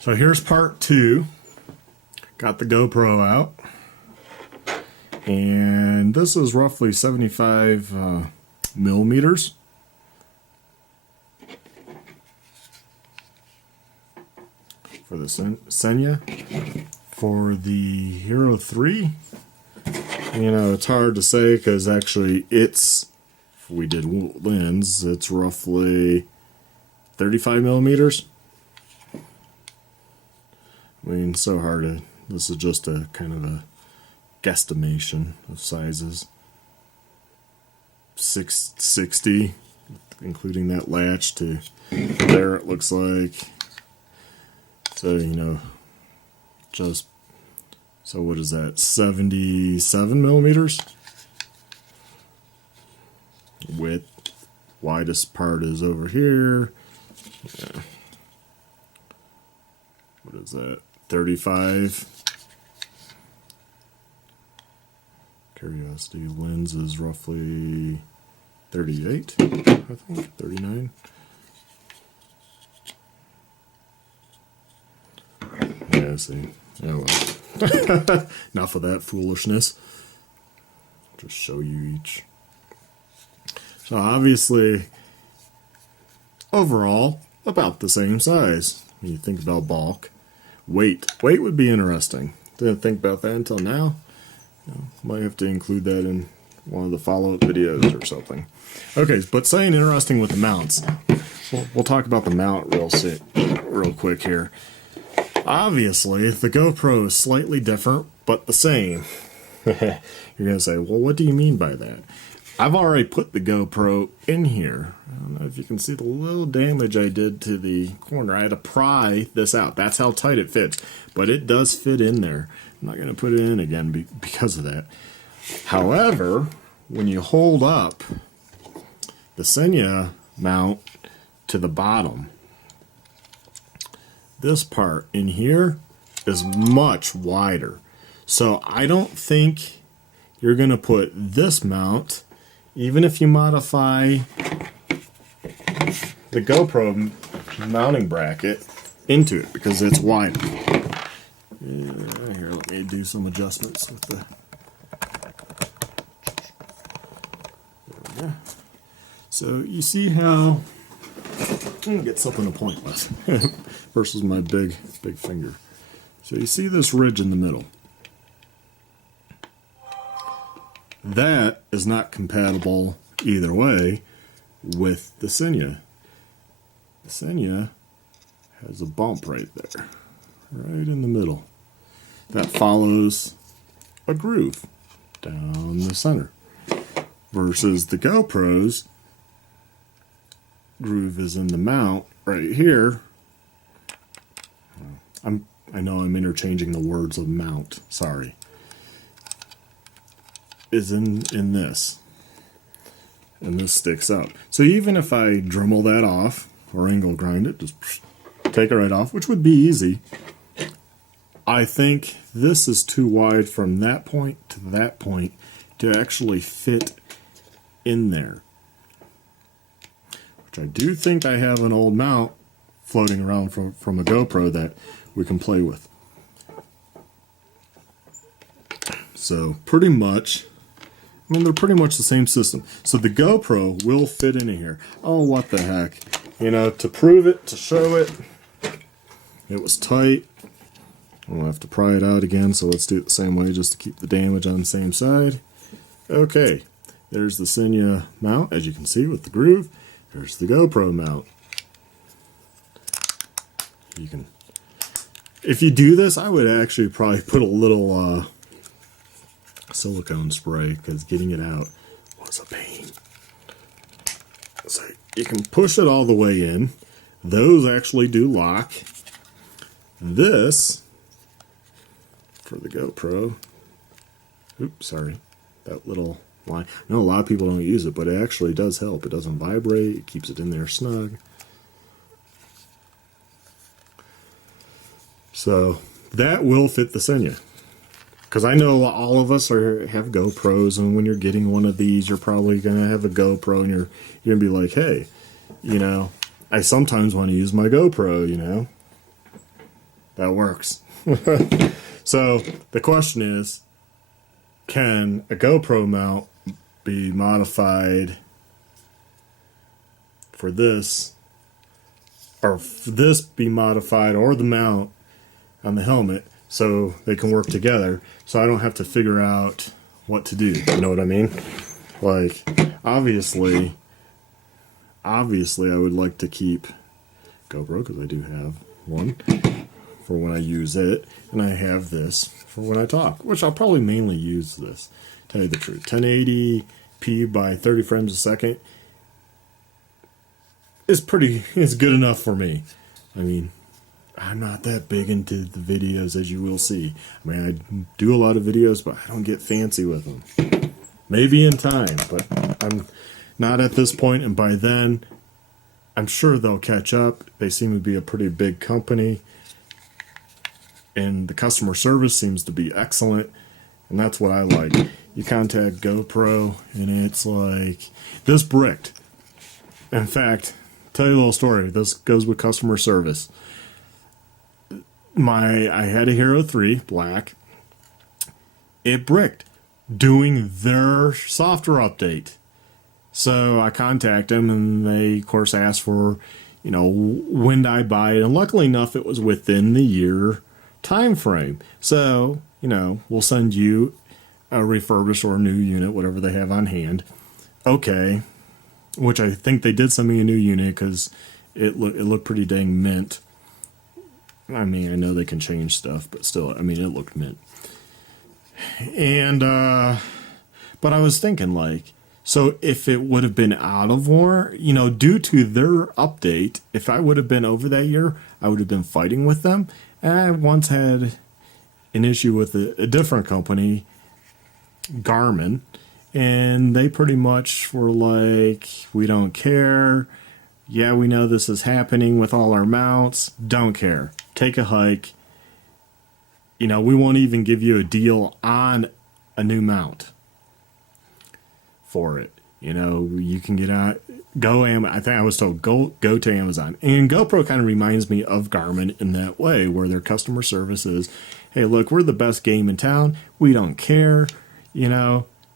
So here's part 2. Got the GoPro out. And this is roughly 75 millimeters. For the SENA. For the Hero 3, you know, it's hard to say because actually it's, if we did lens, it's roughly 35 millimeters. I mean, so hard to, this is just a kind of a guesstimation of sizes. 660, including that latch to there, it looks like. So, you know, just, so what is that, 77 millimeters? Width, widest part is over here. Yeah. What is that, 35? Curiosity lens is roughly 38, I think, 39. Yeah, see. Oh well. Enough of that foolishness. Just show you each. So obviously, overall, about the same size. When you think about bulk. Weight would be interesting. Didn't think about that until now. You know, might have to include that in one of the follow-up videos or something. Okay, but saying interesting with the mounts. We'll talk about the mount real quick here. Obviously, the GoPro is slightly different, but the same. You're going to say, well, what do you mean by that? I've already put the GoPro in here. I don't know if you can see the little damage I did to the corner. I had to pry this out. That's how tight it fits. But it does fit in there. I'm not going to put it in again because of that. However, when you hold up the SENA mount to the bottom, this part in here is much wider. So I don't think you're going to put this mount, even if you modify the GoPro mounting bracket, into it because it's wider. Here, let me do some adjustments with the... There we go. So you see how... I'm going to get something to point with versus my big finger. So you see this ridge in the middle. That is not compatible either way with the SENA. The SENA has a bump right there, right in the middle. That follows a groove down the center. Versus the GoPro's groove is in the mount right here. I know I'm interchanging the words of mount, sorry. Is in this. And this sticks out. So even if I Dremel that off or angle grind it, just take it right off, which would be easy. I think this is too wide from that point to that point to actually fit in there. Which I do think I have an old mount floating around from a GoPro that we can play with. So pretty much, I mean, they're pretty much the same system. So the GoPro will fit in here. Oh, what the heck. You know, to prove it, to show it, it was tight. We'll have to pry it out again, so let's do it the same way just to keep the damage on the same side. Okay, there's the SENA mount, as you can see, with the groove. There's the GoPro mount. You can, if you do this, I would actually probably put a little silicone spray, because getting it out was a pain. So you can push it all the way in. Those actually do lock. This, for the GoPro, oops, sorry, that little line. I know a lot of people don't use it, but it actually does help. It doesn't vibrate, it keeps it in there snug. So that will fit the SENA. Because I know all of us have GoPros, and when you're getting one of these, you're probably going to have a GoPro, and you're going to be like, hey, you know, I sometimes want to use my GoPro, you know. that works. So the question is, can a GoPro mount be modified for this, or this be modified, or the mount on the helmet, so they can work together, so I don't have to figure out what to do. You know what I mean? Like, obviously I would like to keep GoPro, because I do have one for when I use it, and I have this for when I talk, which I'll probably mainly use this. Tell you the truth, 1080p by 30 frames a second is good enough for me. I mean, I'm not that big into the videos, as you will see. I mean, I do a lot of videos, but I don't get fancy with them. Maybe in time, but I'm not at this point, and by then, I'm sure they'll catch up. They seem to be a pretty big company, and the customer service seems to be excellent, and that's what I like. You contact GoPro, and it's like, this bricked. In fact, tell you a little story. This goes with customer service. I had a Hero 3 black. It bricked doing their software update. So I contact them, and they, of course, asked for, when did I buy it? And luckily enough, it was within the year time frame. So, we'll send you a refurbished or a new unit, whatever they have on hand. Okay. Which I think they did send me a new unit, because it looked pretty dang mint. I mean, I know they can change stuff, but still, I mean, it looked mint. And, but I was thinking, like, so if it would have been out of warranty, due to their update, if I would have been over that year, I would have been fighting with them. And I once had an issue with a different company, Garmin, and they pretty much were like, we don't care. Yeah, we know this is happening with all our mounts. Don't care. Take a hike. We won't even give you a deal on a new mount for it. You can get out, I think I was told, go to Amazon. And GoPro kind of reminds me of Garmin in that way, where their customer service is, hey, look, we're the best game in town. We don't care.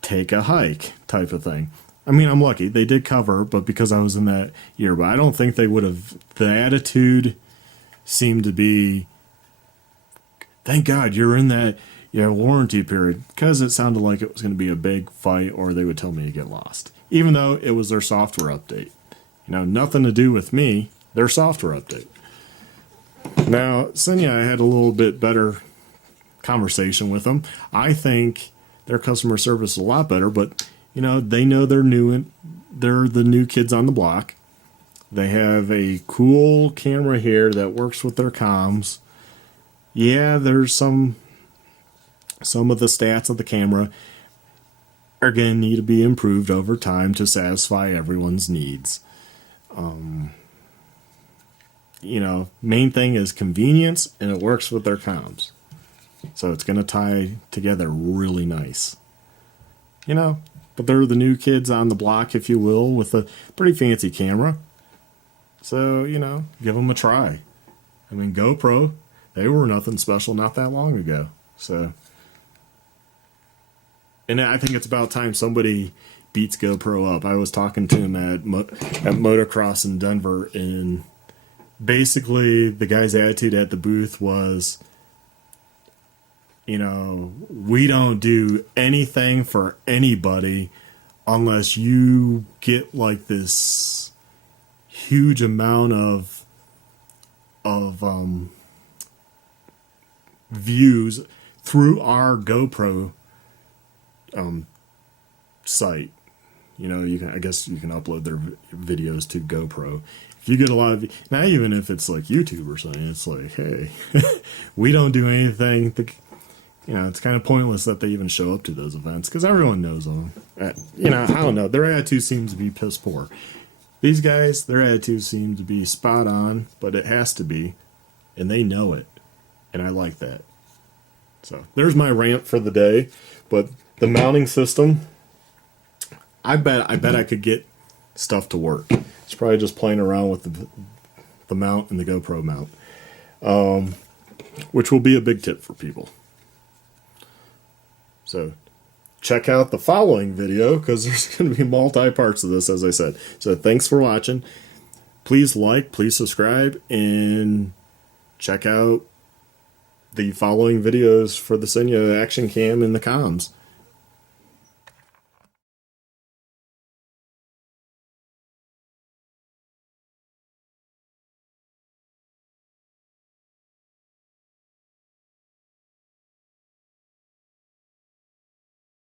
Take a hike type of thing. I mean, I'm lucky. They did cover, but because I was in that year. But I don't think they would have. The attitude seemed to be, thank God you're in that warranty period, because it sounded like it was going to be a big fight, or they would tell me to get lost. Even though it was their software update. Nothing to do with me, their software update. Now, SENA, I had a little bit better conversation with them. I think their customer service is a lot better, but they know they're new, and they're the new kids on the block. They have a cool camera here that works with their comms. Yeah, there's some of the stats of the camera are going to need to be improved over time to satisfy everyone's needs. Main thing is convenience, and it works with their comms. So it's going to tie together really nice. But they're the new kids on the block, if you will, with a pretty fancy camera. So, give them a try. I mean, GoPro, they were nothing special not that long ago. So, and I think it's about time somebody beats GoPro up. I was talking to him at motocross in Denver, and basically the guy's attitude at the booth was, we don't do anything for anybody unless you get like this huge amount of views through our GoPro site. I guess you can upload their videos to GoPro. If you get a lot of, not even if it's like YouTube or something, it's like, hey, we don't do anything. It's kind of pointless that they even show up to those events, because everyone knows them. I don't know. Their attitude seems to be piss poor. These guys, their attitude seems to be spot on, but it has to be, and they know it, and I like that. So there's my rant for the day. But the mounting system, I bet I could get stuff to work. It's probably just playing around with the mount and the GoPro mount. which will be a big tip for people. So check out the following video because there's going to be multi-parts of this, as I said. So thanks for watching. Please like, please subscribe, and check out the following videos for the SENA action cam and the comms.